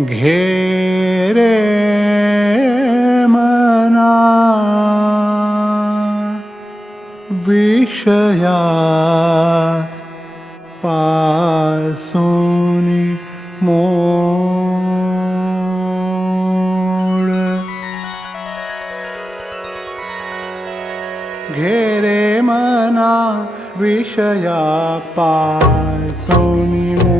घेरे मना विषया पसुनि मो घेरे मना विषया पि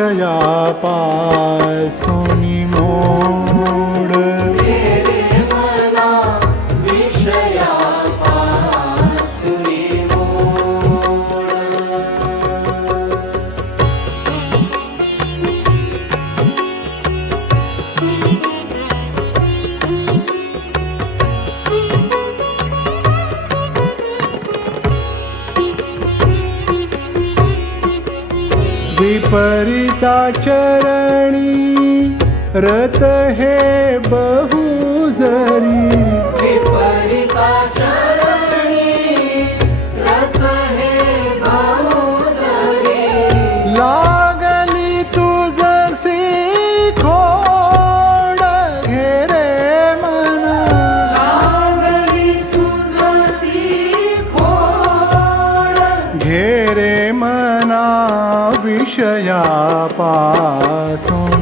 કયા પાસોની મોડ વિષયા परिता चरणी रत हे बहु जरी. परिता चरणी घेरे मना विषयापासून.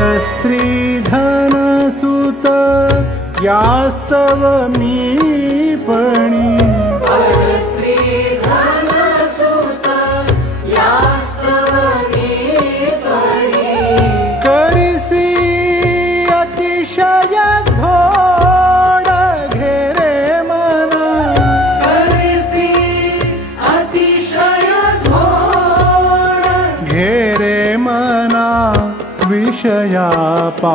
स्त्रीधनसुत यास्तव यास्तवमीपणि পা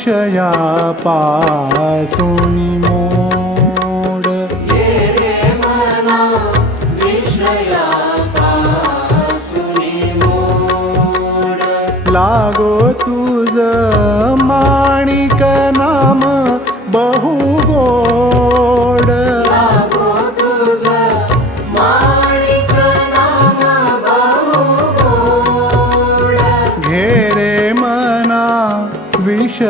विषया पासोनी मोड. लागो तुझ माणिक